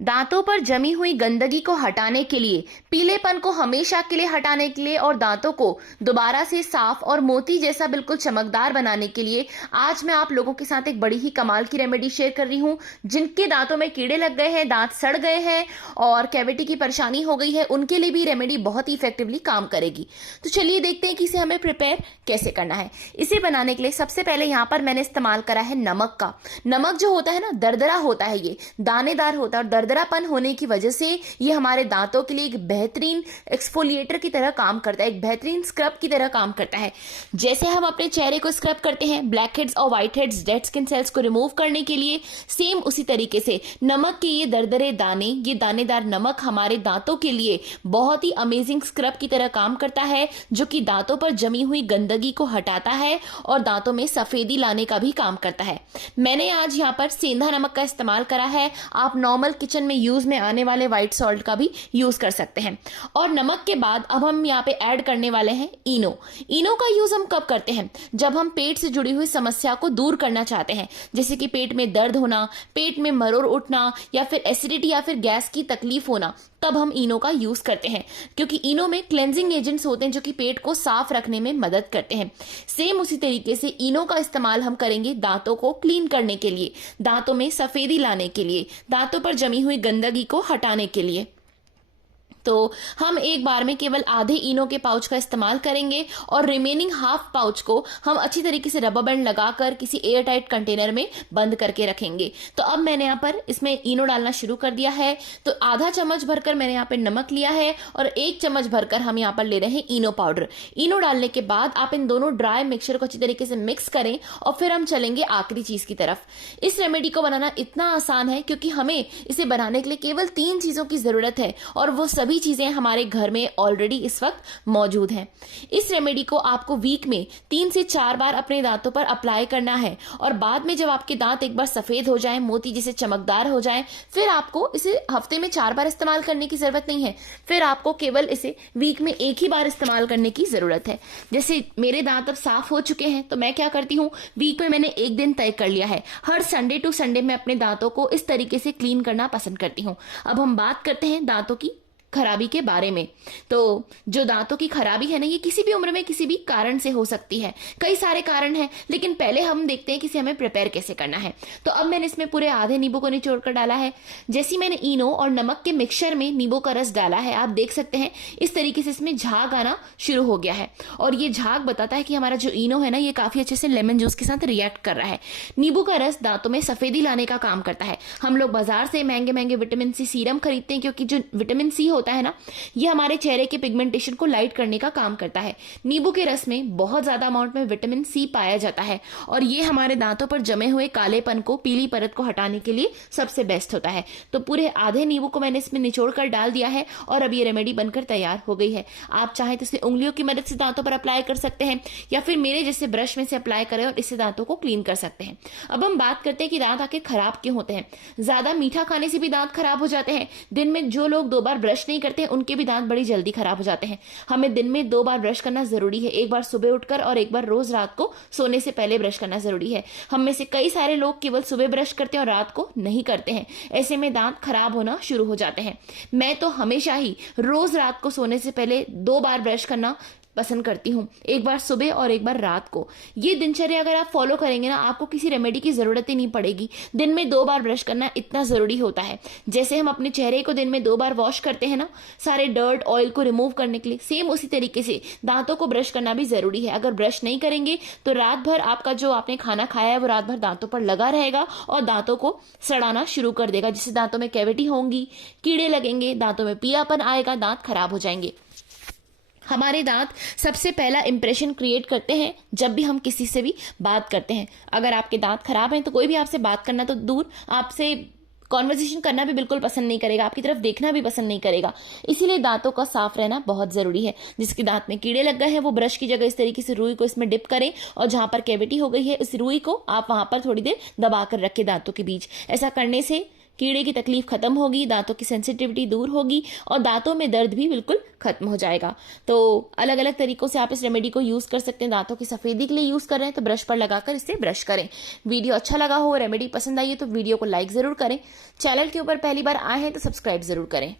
दांतों पर जमी हुई गंदगी को हटाने के लिए, पीलेपन को हमेशा के लिए हटाने के लिए और दांतों को दोबारा से साफ और मोती जैसा बिल्कुल चमकदार बनाने के लिए आज मैं आप लोगों के साथ एक बड़ी ही कमाल की रेमेडी शेयर कर रही हूं। जिनके दांतों में कीड़े लग गए हैं, दांत सड़ गए हैं और कैविटी की परेशानी हो गई है, उनके लिए भी रेमेडी बहुत ही इफेक्टिवली काम करेगी। तो चलिए देखते हैं कि इसे हमें प्रिपेयर कैसे करना है। इसे बनाने के लिए सबसे पहले यहाँ पर मैंने इस्तेमाल करा है नमक का। नमक जो होता है ना, दरदरा होता है, ये दानेदार होता है और दरदरापन होने की वजह से ये हमारे दांतों के लिए एक बेहतरीन एक्सफोलिएटर की तरह काम करता है, एक बेहतरीन स्क्रब की तरह काम करता है। जैसे हम अपने चेहरे को स्क्रब करते हैं ब्लैक हेड्स और white heads, dead skin cells को रिमूव करने के लिए, सेम उसी तरीके से नमक के ये दरदरे दाने, ये दानेदार नमक हमारे दांतों के लिए बहुत ही अमेजिंग स्क्रब की तरह काम करता है, जो कि दांतों पर जमी हुई गंदगी को हटाता है और दांतों में सफेदी लाने का भी काम करता है। मैंने आज यहाँ पर सेंधा नमक का इस्तेमाल करा है। आप नॉर्मल किचन में यूज में आने वाले व्हाइट सॉल्ट का भी यूज कर सकते हैं। और नमक के बाद अब हम यहाँ पे ऐड करने वाले हैं इनो। इनो का यूज हम कब करते हैं? जब हम पेट से जुड़ी हुई समस्या को दूर करना चाहते हैं, जैसे कि पेट में दर्द होना, पेट में मरोड़ उठना या फिर एसिडिटी या फिर गैस की तकलीफ होना, तब हम इनो का यूज करते हैं, क्योंकि इनो में क्लेंजिंग एजेंट्स होते हैं जो कि पेट को साफ रखने में मदद करते हैं। सेम उसी तरीके से इनो का इस्तेमाल हम करेंगे दांतों को क्लीन करने के लिए, दांतों में सफेदी लाने के लिए, दांतों पर जमी हुई गंदगी को हटाने के लिए। तो हम एक बार में केवल आधे इनो के पाउच का इस्तेमाल करेंगे और रिमेनिंग हाफ पाउच को हम अच्छी तरीके से रबर बैंड लगाकर किसी एयर टाइट कंटेनर में बंद करके रखेंगे। तो अब मैंने यहाँ पर इसमें इनो डालना शुरू कर दिया है। तो आधा चम्मच भरकर मैंने यहाँ पे नमक लिया है और 1 चम्मच भरकर हम यहाँ पर ले रहे हैं इनो पाउडर। इनो डालने के बाद आप इन दोनों ड्राई मिक्सचर को अच्छी तरीके से मिक्स करें और फिर हम चलेंगे आखिरी चीज की तरफ। इस रेमेडी को बनाना इतना आसान है क्योंकि हमें इसे बनाने के लिए केवल 3 चीजों की जरूरत है और वो सभी चीजें हमारे घर में ऑलरेडी इस वक्त मौजूद हैं। इस रेमेडी को आपको वीक में 3 से 4 बार अपने दांतों पर अप्लाई करना है और बाद में जब आपके दांत एक बार सफेद हो जाएं, मोती जैसे चमकदार हो जाएं, फिर आपको इसे हफ्ते में 4 बार इस्तेमाल करने की जरूरत नहीं है। फिर आपको केवल इसे वीक में 1 ही बार इस्तेमाल करने की जरूरत है। जैसे मेरे दांत अब साफ हो चुके हैं तो मैं क्या करती हूँ, वीक में मैंने 1 दिन तय कर लिया है, हर संडे टू संडे मैं अपने दांतों को इस तरीके से क्लीन करना पसंद करती हूँ। अब हम बात करते हैं दांतों की खराबी के बारे में। तो जो दांतों की खराबी है ना, ये किसी भी उम्र में किसी भी कारण से हो सकती है। कई सारे कारण हैं, लेकिन पहले हम देखते हैं कि इसे हमें प्रिपेयर कैसे करना है। तो अब मैंने इसमें पूरे आधे नींबू को निचोड़ कर डाला है। जैसे मैंने इनो और नमक के मिक्सचर में नींबू का रस डाला है, आप देख सकते हैं इस तरीके से इसमें झाग आना शुरू हो गया है और ये झाग बताता है कि हमारा जो इनो है ना, ये काफी अच्छे से लेमन जूस के साथ रिएक्ट कर रहा है। नींबू का रस दांतों में सफेदी लाने का काम करता है। हम लोग बाजार से महंगे महंगे विटामिन सी सीरम खरीदते हैं, क्योंकि जो विटामिन सी होता है ना, ये हमारे चेहरे के पिगमेंटेशन को लाइट करने का काम करता है। नींबू के रस में बहुत ज्यादा अमाउंट में विटामिन सी पाया जाता है और ये हमारे दांतों पर जमे हुए कालेपन को, पीली परत को हटाने के लिए सबसे बेस्ट होता है। तो पूरे आधे नींबू को मैंने इसमें निचोड़ कर डाल दिया है और अब ये रेमेडी बनकर तैयार हो गई है। आप चाहे तो इसे उंगलियों की मदद से दांतों पर अप्लाई कर सकते हैं या फिर मेरे जैसे ब्रश में से अप्लाई करें और इससे दांतों को क्लीन कर सकते हैं। अब हम बात करते हैं कि दांत आखिर खराब क्यों होते हैं। ज्यादा मीठा खाने से भी दांत खराब हो जाते हैं। दिन में जो लोग 2 बार ब्रश नहीं करते हैं, उनके भी दांत बड़ी जल्दी खराब हो जाते हैं। हमें दिन में 2 बार ब्रश करना जरूरी है, एक बार सुबह उठकर और एक बार रोज रात को सोने से पहले ब्रश करना जरूरी है। हम में से कई सारे लोग केवल सुबह ब्रश करते हैं और रात को नहीं करते हैं। ऐसे में दांत खराब होना शुरू हो जाते हैं। मैं तो हमेशा ही रोज रात को सोने से पहले 2 बार ब्रश करना पसंद करती हूँ, एक बार सुबह और एक बार रात को। ये दिनचर्या अगर आप फॉलो करेंगे ना, आपको किसी रेमेडी की जरूरत ही नहीं पड़ेगी। दिन में 2 बार ब्रश करना इतना जरूरी होता है। जैसे हम अपने चेहरे को दिन में 2 बार वॉश करते हैं ना, सारे डर्ट ऑयल को रिमूव करने के लिए, सेम उसी तरीके से दांतों को ब्रश करना भी जरूरी है। अगर ब्रश नहीं करेंगे तो रात भर आपका जो आपने खाना खाया है वो रात भर दांतों पर लगा रहेगा और दांतों को सड़ाना शुरू कर देगा, जिससे दांतों में कैविटी होंगी, कीड़े लगेंगे, दांतों में पीलापन आएगा, दांत खराब हो जाएंगे। हमारे दांत सबसे पहला इंप्रेशन क्रिएट करते हैं जब भी हम किसी से भी बात करते हैं। अगर आपके दांत खराब हैं तो कोई भी आपसे बात करना तो दूर, आपसे कॉन्वर्सेशन करना भी बिल्कुल पसंद नहीं करेगा, आपकी तरफ देखना भी पसंद नहीं करेगा। इसीलिए दांतों का साफ रहना बहुत जरूरी है। जिसके दांत में कीड़े लग गए हैं वो ब्रश की जगह इस तरीके से रुई को इसमें डिप करें और जहां पर कैविटी हो गई है इस रुई को आप वहां पर थोड़ी देर दबा कर रखें दांतों के बीच। ऐसा करने से कीड़े की तकलीफ खत्म होगी, दांतों की सेंसिटिविटी दूर होगी और दांतों में दर्द भी बिल्कुल खत्म हो जाएगा। तो अलग अलग तरीकों से आप इस रेमेडी को यूज कर सकते हैं। दांतों की सफेदी के लिए यूज कर रहे हैं तो ब्रश पर लगाकर इससे ब्रश करें। वीडियो अच्छा लगा हो, रेमेडी पसंद आई है तो वीडियो को लाइक जरूर करें। चैनल के ऊपर पहली बार आए हैं तो सब्सक्राइब जरूर करें।